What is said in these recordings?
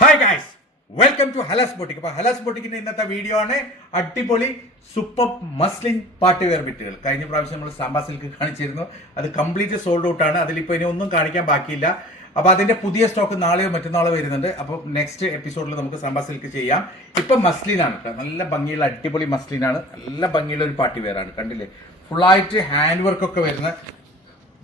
Hi guys, welcome to Halas boutique. അപ്പോൾ ഹലാസ് ബോട്ടിക്കിന്റെ ഇന്നത്തെ video ആണ് അടിപൊളി സൂപ്പർ മസ്ലിൻ പാർട്ടി വെയർ ബിറ്റുകൾ. കഴിഞ്ഞ പ്രാവശ്യം നമ്മൾ സാമ്പാ സിൽക്ക് കാണിച്ചിരുന്നു, അത് കംപ്ലീറ്റ് സോൾഡ് ഔട്ട് ആണ്. അതിലിപ്പോൾ ഇനി ഒന്നും കാണിക്കാൻ ബാക്കിയില്ല. അപ്പോൾ അതിന്റെ പുതിയ സ്റ്റോക്ക് നാളെയോ മറ്റന്നാളോ വരുന്നുണ്ട്. അപ്പോൾ നെക്സ്റ്റ് എപ്പിസോഡിൽ നമുക്ക് സാമ്പാ സിൽക്ക് ചെയ്യാം. ഇപ്പം മസ്ലിൻ ആണ് കേട്ടോ, നല്ല ഭംഗിയുള്ള അടിപൊളി മസ്ലിൻ ആണ്, നല്ല ഭംഗിയുള്ള ഒരു പാർട്ടി വെയർ ആണ്. കണ്ടില്ലേ, ഫുള്ളായിട്ട് ഹാൻഡ് വർക്ക് ഒക്കെ വരുന്ന,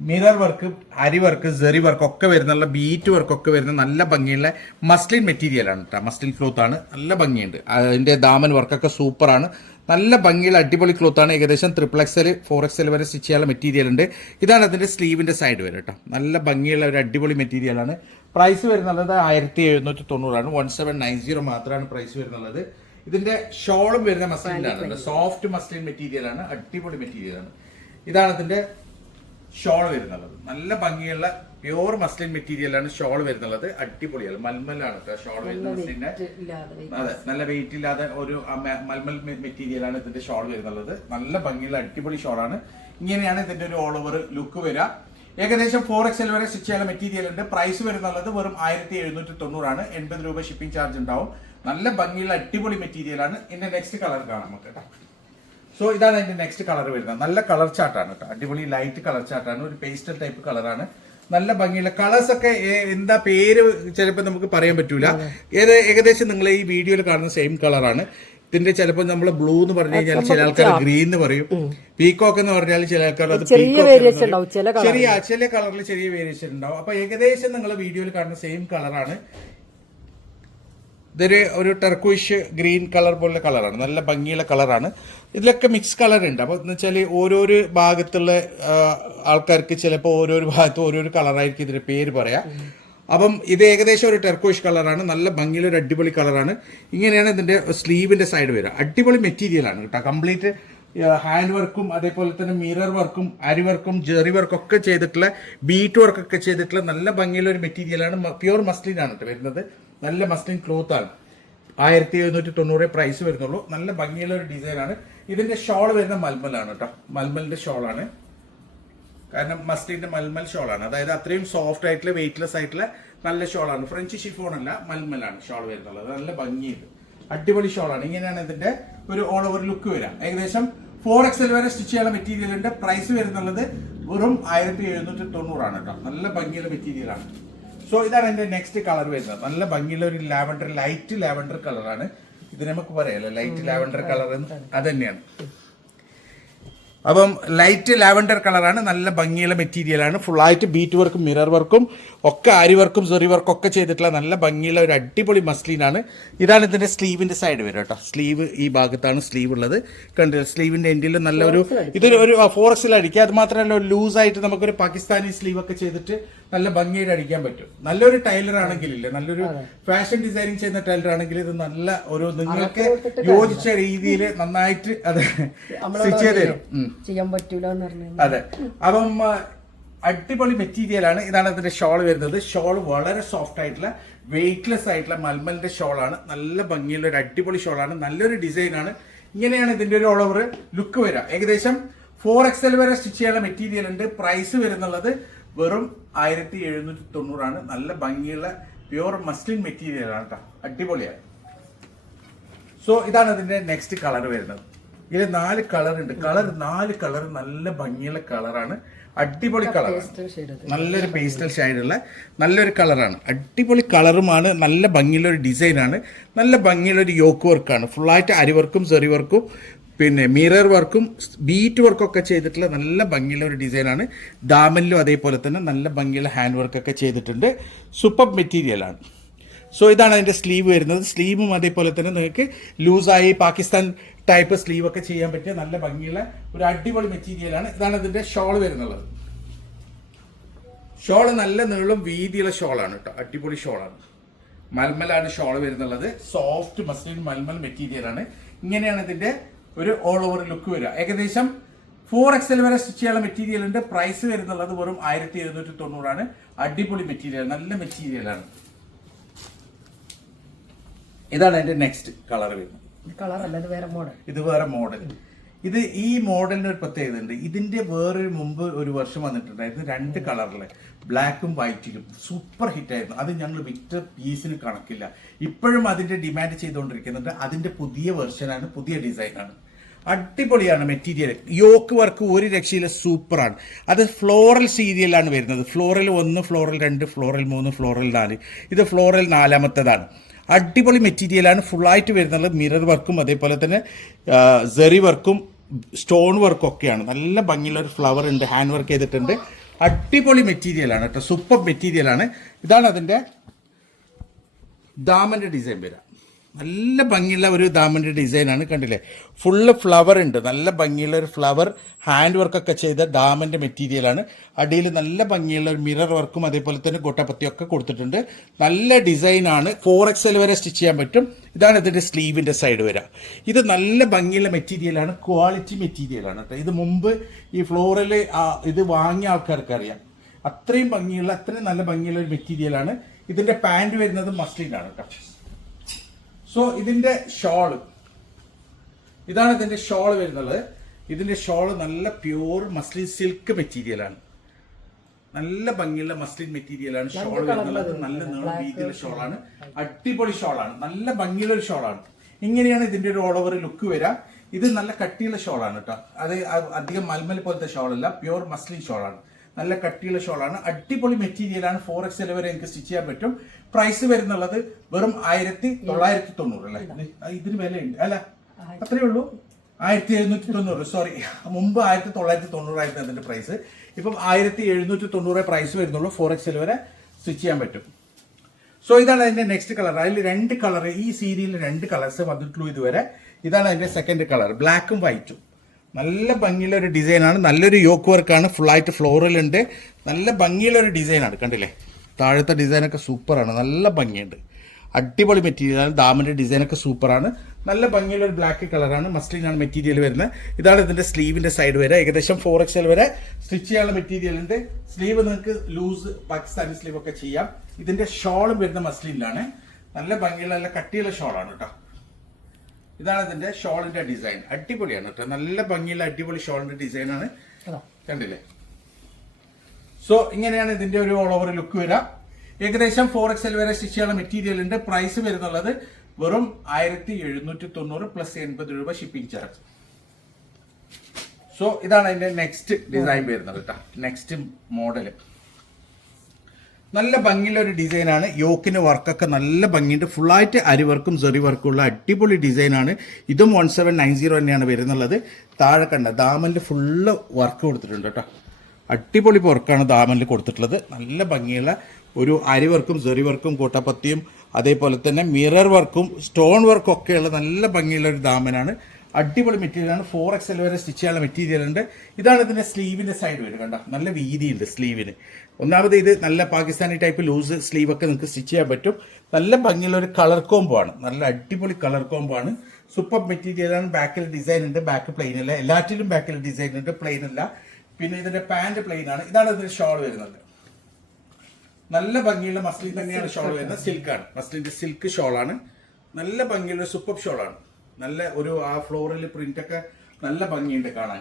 മിറർ വർക്ക്, അരി വർക്ക്, സെറി വർക്ക് ഒക്കെ വരുന്ന, ബീറ്റ് വർക്ക് ഒക്കെ വരുന്ന നല്ല ഭംഗിയുള്ള മസ്ലിൻ മെറ്റീരിയൽ ആണ് കേട്ടോ. മസ്ലിൻ ക്ലോത്ത് ആണ്, നല്ല ഭംഗിയുണ്ട്. അതിന്റെ ദാമൻ വർക്കൊക്കെ സൂപ്പറാണ്, നല്ല ഭംഗിയുള്ള അടിപൊളി ക്ലോത്ത് ആണ്. ഏകദേശം 3XL 4XL വരെ സ്റ്റിച്ച് ചെയ്യാനുള്ള മെറ്റീരിയൽ ഉണ്ട്. ഇതാണ് അതിന്റെ സ്ലീവിന്റെ സൈഡ് വരെ കേട്ടോ. നല്ല ഭംഗിയുള്ള ഒരു അടിപൊളി മെറ്റീരിയൽ ആണ്. പ്രൈസ് വരുന്നുള്ളത് 1790 ആണ്. 1790 മാത്രമാണ് പ്രൈസ് വരുന്നുള്ളത്. ഇതിന്റെ ഷോളും വരുന്ന മസ്ലിനാണ്, സോഫ്റ്റ് മസ്ലിൻ മെറ്റീരിയൽ ആണ്, അടിപൊളി മെറ്റീരിയൽ ആണ്. ഇതാണ് ഇതിന്റെ ഷോൾ വരുന്നുള്ളത്. നല്ല ഭംഗിയുള്ള പ്യൂർ മസ്ലിൻ മെറ്റീരിയൽ ആണ് ഷോൾ വരുന്നുള്ളത്. അടിപൊളിയാണ്, മൽമലാണ് ഷോൾ വരുന്നത്. അതെ, നല്ല വെയിറ്റ് ഇല്ലാതെ ഒരു മൽമൽ മെറ്റീരിയൽ ആണ് ഇതിന്റെ ഷോൾ വരുന്നുള്ളത്. നല്ല ഭംഗിയുള്ള അടിപൊളി ഷോളാണ്. ഇങ്ങനെയാണ് ഇതിന്റെ ഒരു ഓൾ ഓവർ ലുക്ക് വരിക. ഏകദേശം 4XL വരെ സ്റ്റിച്ച് ചെയ്യാൻ മെറ്റീരിയൽ ഉണ്ട്. പ്രൈസ് വരുന്നുള്ളത് വെറും 1790 ആണ്. 80 രൂപ ഷിപ്പിംഗ് ചാർജ് ഉണ്ടാവും. നല്ല ഭംഗിയുള്ള അടിപൊളി മെറ്റീരിയൽ ആണ്. ഇതിന്റെ നെക്സ്റ്റ് കളർ കാണാം നമുക്ക് കേട്ടോ. സോ ഇതാണ് അതിന്റെ നെക്സ്റ്റ് കളർ വരുന്നത്. നല്ല കളർ ചാർട്ടാണ് കേട്ടോ, അടിപൊളി ലൈറ്റ് കളർ ചാർട്ടാണ്, ഒരു പേസ്റ്റൽ ടൈപ്പ് കളറാണ്. നല്ല ഭംഗിയുള്ള കളേഴ്സ് ഒക്കെ എന്താ പേര് ചിലപ്പോൾ നമുക്ക് പറയാൻ പറ്റൂല. ഏകദേശം നിങ്ങൾ ഈ വീഡിയോയിൽ കാണുന്ന സെയിം കളറാണ്. ഇതിന്റെ ചിലപ്പോൾ നമ്മൾ ബ്ലൂ എന്ന് പറഞ്ഞു കഴിഞ്ഞാൽ ചില ആൾക്കാർ ഗ്രീൻ എന്ന് പറയും, പീകോക്ക് എന്ന് പറഞ്ഞാൽ ചില ആൾക്കാർ അത് ചില കളറിൽ ചെറിയ വേരിയേഷൻ ഉണ്ടാവും. അപ്പൊ ഏകദേശം നിങ്ങൾ വീഡിയോയിൽ കാണുന്ന സെയിം കളറാണ്. ഇതൊരു ഒരു ടർക്വിഷ് ഗ്രീൻ കളർ പോലുള്ള കളറാണ്, നല്ല ഭംഗിയുള്ള കളറാണ്. ഇതിലൊക്കെ മിക്സ് കളർ ഉണ്ട്. അപ്പോൾ എന്ന് വെച്ചാൽ ഓരോരോ ഭാഗത്തുള്ള ആൾക്കാർക്ക് ചിലപ്പോൾ ഓരോരോ ഭാഗത്തും ഓരോരോ കളറായിരിക്കും ഇതിന്റെ പേര് പറയാം. അപ്പം ഇത് ഏകദേശം ഒരു ടർക്വിഷ് കളറാണ്, നല്ല ഭംഗിയുള്ള ഒരു അടിപൊളി കളറാണ്. ഇങ്ങനെയാണ് ഇതിന്റെ സ്ലീവിന്റെ സൈഡ് വരിക. അടിപൊളി മെറ്റീരിയൽ ആണ് കേട്ടോ. കംപ്ലീറ്റ് ഹാൻഡ് വർക്കും അതേപോലെ തന്നെ മിറർ വർക്കും അരി വർക്കും ജെറി വർക്കും ഒക്കെ ചെയ്തിട്ടുള്ള, ബീറ്റ് വർക്കൊക്കെ ചെയ്തിട്ടുള്ള നല്ല ഭംഗിയുള്ള ഒരു മെറ്റീരിയലാണ്. പ്യൂർ മസ്ലിൻ ആണ് കേട്ടോ വരുന്നത്. നല്ല മസ്ലിൻ ക്ലോത്ത് ആണ്. 1790 പ്രൈസ് വരുന്നുള്ളൂ. നല്ല ഭംഗിയുള്ള ഒരു ഡിസൈൻ ആണ്. ഇതിന്റെ ഷോൾ വരുന്ന മൽമലാണ് കേട്ടോ, മൽമലിന്റെ ഷോളാണ്. കാരണം മസ്ലിന്റെ മൽമൽ ഷോളാണ്, അതായത് അത്രയും സോഫ്റ്റ് ആയിട്ടുള്ള വെയിറ്റ്ലെസ് ആയിട്ടുള്ള നല്ല ഷോളാണ്. ഫ്രഞ്ച് ഷിഫോൺ അല്ല, മൽമലാണ് ഷോൾ വരുന്നുള്ളത്. നല്ല ഭംഗിയുണ്ട്, അടിപൊളി ഷോളാണ്. ഇങ്ങനെയാണ് ഇതിന്റെ ഒരു ഓൾ ഓവർ ലുക്ക് വരാം. ഏകദേശം 4XL വരെ സ്റ്റിച്ച് ചെയ്യാനുള്ള മെറ്റീരിയൽ ഉണ്ട്. പ്രൈസ് വരുന്നുള്ളത് വെറും 1790 ആണ് കേട്ടോ. നല്ല ഭംഗിയുള്ള മെറ്റീരിയൽ ആണ്. സോ ഇതാണ് എന്റെ നെക്സ്റ്റ് കളർ വരുന്നത്. നല്ല ഭംഗിയുള്ള ഒരു ലാവൻഡർ, ലൈറ്റ് ലാവൻഡർ കളറാണ്. ഇത് നമുക്ക് പറയാലോ ലൈറ്റ് ലാവൻഡർ കളർ അത് തന്നെയാണ്. അപ്പം ലൈറ്റ് ലാവൻഡർ കളറാണ്, നല്ല ഭംഗിയുള്ള മെറ്റീരിയലാണ്. ഫുള്ളായിട്ട് ബീറ്റ് വർക്കും മിറർ വർക്കും ഒക്കെ അരി വർക്കും സെറി വർക്കും ഒക്കെ ചെയ്തിട്ടുള്ള നല്ല ഭംഗിയുള്ള ഒരു അടിപൊളി മസ്ലിനാണ്. ഇതാണ് ഇതിന്റെ സ്ലീവിന്റെ സൈഡ് വരും കേട്ടോ. സ്ലീവ് ഈ ഭാഗത്താണ് സ്ലീവ് ഉള്ളത്. കണ്ടില്ല, സ്ലീവിന്റെ എൻഡിൽ നല്ലൊരു ഇതൊരു 4XL അടിക്കുക. അത് മാത്രമല്ല ലൂസായിട്ട് നമുക്കൊരു പാകിസ്ഥാനി സ്ലീവ് ഒക്കെ ചെയ്തിട്ട് നല്ല ഭംഗിയായിട്ട് അടിക്കാൻ പറ്റും. നല്ലൊരു ടൈലർ ആണെങ്കിലില്ലേ, നല്ലൊരു ഫാഷൻ ഡിസൈനിങ് ചെയ്യുന്ന ടൈലർ ആണെങ്കിൽ ഇത് നല്ല ഒരു നിങ്ങൾക്ക് യോജിച്ച രീതിയിൽ നന്നായിട്ട് അത് സ്റ്റിച്ച് ചെയ്ത് തരും. ചെയ്യാൻ പറ്റൂല. അതെ, അപ്പം അടിപൊളി മെറ്റീരിയൽ ആണ്. ഇതാണ് അതിന്റെ ഷോൾ വരുന്നത്. ഷോൾ വളരെ സോഫ്റ്റ് ആയിട്ടുള്ള വെയിറ്റ്ലെസ് ആയിട്ടുള്ള മൽമലിന്റെ ഷോളാണ്. നല്ല ഭംഗിയുള്ള ഒരു അടിപൊളി ഷോളാണ്, നല്ലൊരു ഡിസൈൻ ആണ്. ഇങ്ങനെയാണ് ഇതിന്റെ ഒരു ഓൾ ഓവർ ലുക്ക് വരിക. ഏകദേശം 4XL വരെ സ്റ്റിച്ച് ചെയ്യാനുള്ള മെറ്റീരിയൽ ഉണ്ട്. പ്രൈസ് വരുന്നുള്ളത് വെറും 1790 ആണ്. നല്ല ഭംഗിയുള്ള പ്യൂർ മസ്ലിൻ മെറ്റീരിയൽ ആണ് കേട്ടോ, അടിപൊളിയാണ്. സോ ഇതാണ് ഇതിന്റെ നെക്സ്റ്റ് കളർ വരുന്നത്. ഇതിൽ 4 കളർ ഉണ്ട്. 4 കളർ നല്ല ഭംഗിയുള്ള കളറാണ്, അടിപൊളി കളറാണ്. നല്ലൊരു പേസ്റ്റൽ ഷെയ്ഡുള്ള നല്ലൊരു കളറാണ്, അടിപൊളി കളറുമാണ്. നല്ല ഭംഗിയുള്ള ഒരു ഡിസൈനാണ്, നല്ല ഭംഗിയുള്ള ഒരു യോക്ക് വർക്കാണ്. ഫുള്ളായിട്ട് അരി വർക്കും സെറി വർക്കും പിന്നെ മിറർ വർക്കും ബീറ്റ് വർക്കും ഒക്കെ ചെയ്തിട്ടുള്ള നല്ല ഭംഗിയുള്ള ഒരു ഡിസൈനാണ്. ദാമനിലും അതേപോലെ തന്നെ നല്ല ഭംഗിയുള്ള ഹാൻഡ് വർക്കൊക്കെ ചെയ്തിട്ടുണ്ട്. സൂപ്പർ മെറ്റീരിയലാണ്. സോ ഇതാണ് അതിന്റെ സ്ലീവ് വരുന്നത്. സ്ലീവും അതേപോലെ തന്നെ നിങ്ങൾക്ക് ലൂസായി പാകിസ്ഥാൻ ടൈപ്പ് സ്ലീവ് ഒക്കെ ചെയ്യാൻ പറ്റിയ നല്ല ഭംഗിയുള്ള ഒരു അടിപൊളി മെറ്റീരിയലാണ്. ഇതാണ് ഇതിന്റെ ഷോൾ വരുന്നത്. ഷോൾ നല്ല നീളം വീതിയുള്ള ഷോളാണ് കേട്ടോ, അടിപൊളി ഷോളാണ്. മൽമലാണ് ഷോൾ വരുന്നുള്ളത്. സോഫ്റ്റ് മസ്ലിൻ മൽമൽ മെറ്റീരിയൽ ആണ്. ഇങ്ങനെയാണ് ഇതിന്റെ ഒരു ഓൾ ഓവർ ലുക്ക് വരിക. ഏകദേശം 4XL വരെ സ്റ്റിച്ച് ചെയ്യാനുള്ള മെറ്റീരിയൽ ഉണ്ട്. പ്രൈസ് വരുന്നുള്ളത് വെറും 1790 ആണ്. അടിപൊളി മെറ്റീരിയൽ, നല്ല മെറ്റീരിയലാണ്. ഇതാണ് അതിന്റെ നെക്സ്റ്റ് കളർ വരുന്നത്. കളർ അല്ല, ഇത് വേറെ മോഡൽ. ഇത് വേറെ മോഡൽ. ഇത് ഈ മോഡലിന് ഒരു പ്രത്യേകത ഉണ്ട്. ഇതിന്റെ വേറൊരു മുമ്പ് ഒരു വർഷം വന്നിട്ടുണ്ടായിരുന്നു 2 കളറില്, ബ്ലാക്കും വൈറ്റിലും. സൂപ്പർ ഹിറ്റ് ആയിരുന്നു. അത് ഞങ്ങൾ വിറ്റ പീസിന് കണക്കില്ല. ഇപ്പോഴും അതിന്റെ ഡിമാൻഡ് ചെയ്തുകൊണ്ടിരിക്കുന്നുണ്ട്. അതിന്റെ പുതിയ വെർഷനാണ്, പുതിയ ഡിസൈനാണ്. അടിപൊളിയാണ് മെറ്റീരിയൽ. യോക്ക് വർക്ക് ഒരു രക്ഷയിലെ സൂപ്പറാണ്. അത് ഫ്ലോറൽ സീരിയലാണ് വരുന്നത്. Floral 1, floral 2, floral 3, floral 4. ഇത് ഫ്ലോറൽ 4ാമത്തേതാണ്. അടിപൊളി മെറ്റീരിയലാണ്. ഫുള്ളായിട്ട് വരുന്നത് മിറർ വർക്കും അതേപോലെ തന്നെ സെറി വർക്കും സ്റ്റോൺ വർക്കും ഒക്കെയാണ്. നല്ല ഭംഗിയുള്ള ഒരു ഫ്ലവർ ഉണ്ട്, ഹാൻഡ് വർക്ക് ചെയ്തിട്ടുണ്ട്. അടിപൊളി മെറ്റീരിയലാണ് കേട്ടോ, സൂപ്പർ മെറ്റീരിയലാണ്. ഇതാണ് അതിൻ്റെ ദാമൻ്റെ ഡിസൈൻ വരിക. നല്ല ഭംഗിയുള്ള ഒരു ദാമൻ്റെ ഡിസൈനാണ്, കണ്ടില്ലേ? ഫുള്ള് ഫ്ലവർ ഉണ്ട്, നല്ല ഭംഗിയുള്ള ഒരു ഫ്ലവർ ഹാൻഡ് വർക്കൊക്കെ ചെയ്ത ഡാമൻ്റെ മെറ്റീരിയലാണ്. അടിയിൽ നല്ല ഭംഗിയുള്ള ഒരു മിറർ വർക്കും അതേപോലെ തന്നെ ഗോട്ടാപ്പത്തിയൊക്കെ കൊടുത്തിട്ടുണ്ട്. നല്ല ഡിസൈനാണ്. 4XL വരെ സ്റ്റിച്ച് ചെയ്യാൻ പറ്റും. ഇതാണ് ഇതിൻ്റെ സ്ലീവിൻ്റെ സൈഡ് വരിക. ഇത് നല്ല ഭംഗിയുള്ള മെറ്റീരിയലാണ്, ക്വാളിറ്റി മെറ്റീരിയലാണ് കേട്ടോ. ഇത് മുമ്പ് ഈ ഫ്ലോറിൽ ഇത് വാങ്ങിയ ആൾക്കാർക്ക് അറിയാം. അത്രയും ഭംഗിയുള്ള, അത്രയും നല്ല ഭംഗിയുള്ള ഒരു മെറ്റീരിയലാണ്. ഇതിൻ്റെ പാൻറ് വരുന്നത് മസ്ലിനാണ് കേട്ടോ. സോ ഇതിന്റെ ഷോള്, ഇതാണ് ഇതിന്റെ ഷോള് വരുന്നത്. ഇതിന്റെ ഷോള് നല്ല പ്യൂർ മസ്ലിൻ സിൽക്ക് മെറ്റീരിയലാണ്. നല്ല ഭംഗിയുള്ള മസ്ലിൻ മെറ്റീരിയലാണ് ഷോൾ വരുന്നത്. നല്ല നീളം വീതിയുള്ള ഷോളാണ്. അടിപൊളി ഷോളാണ്, നല്ല ഭംഗിയുള്ള ഒരു ഷോളാണ്. ഇങ്ങനെയാണ് ഇതിന്റെ ഒരു ഓൾ ഓവർ ലുക്ക് വരാം. ഇത് നല്ല കട്ടിയുള്ള ഷോളാണ് കേട്ടോ. അത് അധികം മൽമൽ പോലത്തെ ഷോളല്ല, പ്യൂർ മസ്ലിൻ ഷോളാണ്. നല്ല കട്ടിയുള്ള ഷോളാണ്. അടിപൊളി മെറ്റീരിയലാണ്. 4XL വരെ എനിക്ക് സ്റ്റിച്ച് ചെയ്യാൻ പറ്റും. പ്രൈസ് വരുന്നുള്ളത് വെറും 1990 അല്ലേ? ഇതിന് വിലയുണ്ട് അല്ല? അത്രയേ ഉള്ളൂ, 1790. സോറി, മുമ്പ് 1990 ആയിരുന്നു അതിന്റെ പ്രൈസ്. ഇപ്പം 1790 പ്രൈസ് വരുന്നുള്ളൂ. 4XL വരെ സ്റ്റിച്ച് ചെയ്യാൻ പറ്റും. സോ ഇതാണ് അതിന്റെ നെക്സ്റ്റ് കളർ. അതിൽ 2 കളർ, ഈ സീരിയലിൽ 2 കളേഴ്സ് വന്നിട്ടുള്ളൂ ഇതുവരെ. ഇതാണ് അതിന്റെ സെക്കൻഡ് കളർ, ബ്ലാക്കും വൈറ്റും. നല്ല ഭംഗിയുള്ള ഒരു ഡിസൈനാണ്. നല്ലൊരു യോക്ക് വർക്കാണ്. ഫുള്ളായിട്ട് ഫ്ലോറലുണ്ട്. നല്ല ഭംഗിയുള്ള ഒരു ഡിസൈനാണ്, കണ്ടില്ലേ? താഴത്തെ ഡിസൈനൊക്കെ സൂപ്പറാണ്, നല്ല ഭംഗിയുണ്ട്. അടിപൊളി മെറ്റീരിയലാണ്. ദാമിൻ്റെ ഡിസൈനൊക്കെ സൂപ്പറാണ്. നല്ല ഭംഗിയുള്ള ഒരു ബ്ലാക്ക് കളറാണ്. മസ്ലിനാണ് മെറ്റീരിയൽ വരുന്നത്. ഇതാണ് ഇതിൻ്റെ സ്ലീവിൻ്റെ സൈഡ് വരെ. ഏകദേശം 4XL വരെ സ്റ്റിച്ച് ചെയ്യാനുള്ള മെറ്റീരിയൽ ഉണ്ട്. സ്ലീവ് നിങ്ങൾക്ക് ലൂസ് പാകിസ്ഥാനി സ്ലീവ് ഒക്കെ ചെയ്യാം. ഇതിൻ്റെ ഷോളും വരുന്ന മസ്ലിനിലാണ്. നല്ല ഭംഗിയുള്ള, നല്ല കട്ടിയുള്ള ഷോളാണ് കേട്ടോ. ഇതാണ് ഇതിന്റെ ഷോളിന്റെ ഡിസൈൻ. അടിപൊളിയാണ് കേട്ടോ, നല്ല ഭംഗിയുള്ള അടിപൊളി ഷോളിന്റെ ഡിസൈനാണ്, കണ്ടില്ലേ? സോ ഇങ്ങനെയാണ് ഇതിന്റെ ഒരു ഓൾ ഓവർ ലുക്ക് വരാം. ഏകദേശം 4XL വരെ സ്റ്റിച്ച് ചെയ്യാനുള്ള മെറ്റീരിയൽ ഉണ്ട്. പ്രൈസ് വരുന്നുള്ളത് വെറും 1790 പ്ലസ് 80 രൂപ ഷിപ്പിംഗ് ചാർജ്. സോ ഇതാണ് അതിന്റെ നെക്സ്റ്റ് ഡിസൈൻ വരുന്നത് കേട്ടോ. നെക്സ്റ്റ് മോഡല് നല്ല ഭംഗിയുള്ള ഒരു ഡിസൈനാണ്. യോക്കിന്റെ വർക്കൊക്കെ നല്ല ഭംഗിയുണ്ട്. ഫുള്ളായിട്ട് അരി വർക്കും സെറി വർക്കും ഉള്ള അടിപൊളി ഡിസൈനാണ്. ഇതും 1790 തന്നെയാണ് വരുന്നുള്ളത്. താഴെ കണ്ട ദാമനിൽ ഫുള്ള് വർക്ക് കൊടുത്തിട്ടുണ്ട് കേട്ടോ. അടിപൊളി വർക്കാണ് ദാമനിൽ കൊടുത്തിട്ടുള്ളത്. നല്ല ഭംഗിയുള്ള ഒരു അരി വർക്കും സെറി വർക്കും കോട്ടാപ്പത്തിയും അതേപോലെ തന്നെ മിറർ വർക്കും സ്റ്റോൺ വർക്കും ഒക്കെയുള്ള നല്ല ഭംഗിയുള്ള ഒരു ദാമനാണ്. അടിപൊളി മെറ്റീരിയലാണ്. 4XL വരെ സ്റ്റിച്ച് ചെയ്യാനുള്ള മെറ്റീരിയൽ ഉണ്ട്. ഇതാണ് ഇതിന്റെ സ്ലീവിന്റെ സൈഡ് വരും, കണ്ട നല്ല വീതിയുണ്ട് സ്ലീവിന്. ഒന്നാമത് ഇത് നല്ല പാകിസ്ഥാനി ടൈപ്പ് ലൂസ് സ്ലീവ് ഒക്കെ നിങ്ങൾക്ക് സ്റ്റിച്ച് ചെയ്യാൻ പറ്റും. നല്ല ഭംഗിയുള്ള ഒരു കളർ കോംബോ ആണ്, നല്ല അടിപൊളി കളർ കോംബോ ആണ്. സൂപ്പർ മെറ്റീരിയലാണ്. ബാക്കിൽ ഡിസൈൻ ഉണ്ട്, ബാക്ക് പ്ലെയിൻ അല്ല. എല്ലാറ്റിലും ബാക്കിൽ ഡിസൈൻ ഉണ്ട്, പ്ലെയിൻ അല്ല. പിന്നെ ഇതിന്റെ പാന്റ് പ്ലെയിൻ ആണ്. ഇതാണ് ഇതിന്റെ ഷോൾ വരുന്നത്. നല്ല ഭംഗിയുള്ള മസ്ലിൻ തന്നെയാണ് ഷോൾ വരുന്നത്. സിൽക്കാണ്, മസ്ലിന്റെ സിൽക്ക് ഷോളാണ്. നല്ല ഭംഗിയുള്ള സൂപ്പർ ഷോളാണ്. നല്ല ഒരു ആ ഫ്ലോറിൽ പ്രിന്റ് ഒക്കെ നല്ല ഭംഗിയുണ്ട് കാണാൻ.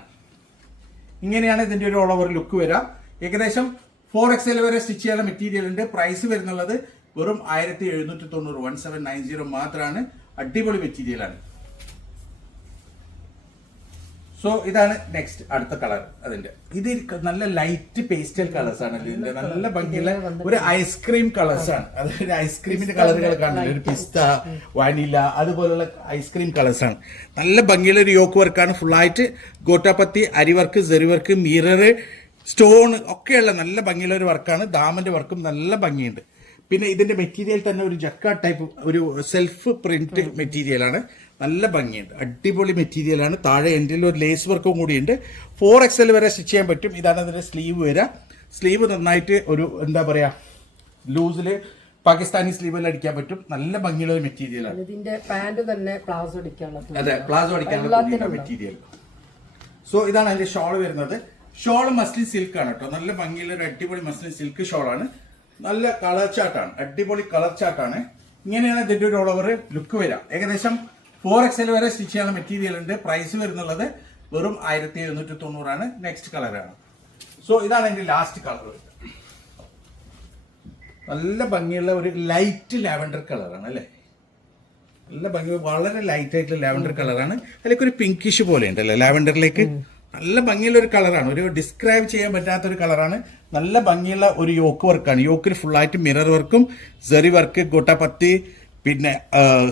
ഇങ്ങനെയാണ് ഇതിന്റെ ഒരു ഓൾ ഓവർ ലുക്ക് വരാം. ഏകദേശം 4XL വരെ സ്റ്റിച്ച് ചെയ്യാനുള്ള മെറ്റീരിയൽ ഉണ്ട്. പ്രൈസ് വരുന്നുള്ളത് വെറും 1790, 1790 മാത്രമാണ്. അടിപൊളി മെറ്റീരിയലാണ്. സോ ഇതാണ് നെക്സ്റ്റ് അടുത്ത കളർ. അതിന്റെ ഇത് നല്ല ലൈറ്റ് പേസ്റ്റൽ കളേഴ്സ് ആണ്. ഇതിന്റെ നല്ല ഭംഗിയുള്ള ഒരു ഐസ്ക്രീം കളേഴ്സ് ആണ്. അതൊരു ഐസ്ക്രീമിന്റെ കളറുകൾ കാണില്ല, ഒരു പിസ്ത, വാനില അതുപോലുള്ള ഐസ്ക്രീം കളേഴ്സ് ആണ്. നല്ല ഭംഗിയുള്ള ഒരു യോക്ക് വർക്കാണ്. ഫുള്ളായിട്ട് ഗോട്ടാപ്പത്തി, അരി വർക്ക്, സെറി വർക്ക്, മിറർ, സ്റ്റോൺ ഒക്കെയുള്ള നല്ല ഭംഗിയുള്ള ഒരു വർക്കാണ്. ദാമന്റെ വർക്കും നല്ല ഭംഗിയുണ്ട്. പിന്നെ ഇതിന്റെ മെറ്റീരിയൽ തന്നെ ഒരു ജക്കാ ടൈപ്പ് ഒരു സെൽഫ് പ്രിന്റ് മെറ്റീരിയലാണ്. നല്ല ഭംഗിയുണ്ട്, അടിപൊളി മെറ്റീരിയലാണ്. താഴെ എൻഡിൽ ഒരു ലേസ് വർക്കും കൂടിയുണ്ട്. 4XL വരെ സ്റ്റിച്ച് ചെയ്യാൻ പറ്റും. ഇതാണ് അതിന്റെ സ്ലീവ് വരിക. സ്ലീവ് നന്നായിട്ട് ഒരു എന്താ പറയാ ലൂസില് പാകിസ്ഥാനി സ്ലീവിൽ അടിക്കാൻ പറ്റും. നല്ല ഭംഗിയുള്ള ഒരു മെറ്റീരിയലാണ്. ഇതിന്റെ പാന്റ് തന്നെ പ്ലാസോ അടിക്കാനുള്ള, അതെ, പ്ലാസോ അടിക്കാനുള്ള മെറ്റീരിയൽ. സോ ഇതാണ് അതിന്റെ ഷോൾ വരുന്നത്. ഷോൾ മസ്ലിൻ സിൽക്ക് ആണ് കേട്ടോ. നല്ല ഭംഗിയുള്ള ഒരു അടിപൊളി മസ്ലിൻ സിൽക്ക് ഷോളാണ്. നല്ല കളർ ചാർട്ടാണ്, അടിപൊളി കളർ ചാർട്ടാണ്. ഇങ്ങനെയാണ് ഇതിന്റെ ഒരു ഓൾ ഓവർ ലുക്ക് വരാം. ഏകദേശം 4XL വരെ സ്റ്റിച്ച് ചെയ്യാനുള്ള മെറ്റീരിയൽ ഉണ്ട്. പ്രൈസ് വരുന്നുള്ളത് വെറും 1790 നെക്സ്റ്റ് കളറാണ്. സോ ഇതാണ് എൻ്റെ ലാസ്റ്റ് കളർ. നല്ല ഭംഗിയുള്ള ഒരു ലൈറ്റ് ലാവൻഡർ കളറാണ് അല്ലേ, നല്ല ഭംഗി, വളരെ ലൈറ്റ് ആയിട്ടുള്ള ലാവൻഡർ കളറാണ്. അതിലേക്ക് ഒരു പിങ്കിഷ് പോലെ ഉണ്ടല്ലോ ലാവൻഡറിലേക്ക്. നല്ല ഭംഗിയുള്ള ഒരു കളറാണ്, ഒരു ഡിസ്ക്രൈബ് ചെയ്യാൻ പറ്റാത്ത ഒരു കളറാണ്. നല്ല ഭംഗിയുള്ള ഒരു യോക്ക് വർക്കാണ്. യോക്കിൽ ഫുള്ളായിട്ട് മിറർ വർക്കും സെറി വർക്ക്, ഗോട്ടാപത്തി, പിന്നെ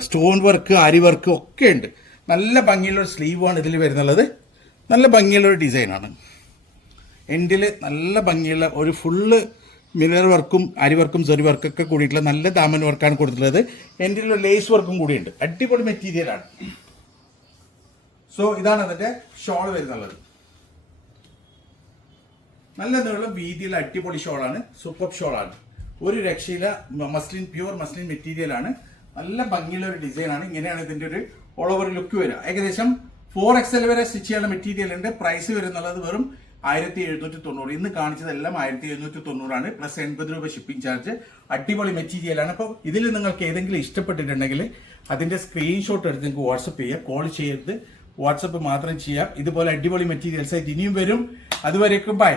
സ്റ്റോൺ വർക്ക്, ആരി വർക്ക് ഒക്കെ ഉണ്ട്. നല്ല ഭംഗിയുള്ള ഒരു സ്ലീവാണ് ഇതിൽ വരുന്നുള്ളത്. നല്ല ഭംഗിയുള്ള ഒരു ഡിസൈനാണ്. എൻഡിൽ നല്ല ഭംഗിയുള്ള ഒരു ഫുള്ള് മിറർ വർക്കും അരി വർക്കും സെറി വർക്കൊക്കെ കൂടിയിട്ടുള്ള നല്ല ദാമൻ വർക്കാണ് കൊടുത്തിട്ടുള്ളത്. എൻഡിൽ ലേസ് വർക്കും കൂടിയുണ്ട്. അടിപൊളി മെറ്റീരിയലാണ്. സോ ഇതാണ് അതിൻ്റെ ഷോൾ വരുന്നുള്ളത്. നല്ല നീളം വീതിയുള്ള അടിപൊളി ഷോളാണ്, സൂപ്പർ ഷോളാണ്. ഒരു രക്ഷയില്ല. മസ്ലിൻ, പ്യുവർ മസ്ലിൻ മെറ്റീരിയലാണ്. നല്ല ഭംഗിയുള്ള ഒരു ഡിസൈനാണ്. ഇങ്ങനെയാണ് ഇതിന്റെ ഒരു ഓൾ ഓവർ ലുക്ക് വരിക. ഏകദേശം 4XL വരെ സ്റ്റിച്ച് ചെയ്യാനുള്ള മെറ്റീരിയൽ ഉണ്ട്. പ്രൈസ് വരുന്നുള്ളത് വെറും 1790. ഇന്ന് കാണിച്ചതെല്ലാം 1790 പ്ലസ് 80 രൂപ ഷിപ്പിംഗ് ചാർജ്. അടിപൊളി മെറ്റീരിയലാണ്. അപ്പോൾ ഇതിൽ നിങ്ങൾക്ക് ഏതെങ്കിലും ഇഷ്ടപ്പെട്ടിട്ടുണ്ടെങ്കിൽ അതിന്റെ സ്ക്രീൻഷോട്ട് എടുത്ത് നിങ്ങൾക്ക് വാട്സപ്പ് ചെയ്യുക. കോൾ ചെയ്യരുത്, വാട്സപ്പ് മാത്രം ചെയ്യാം. ഇതുപോലെ അടിപൊളി മെറ്റീരിയൽസ് ആയിട്ട് ഇനിയും വരും. അതുവരേക്കും ബൈ.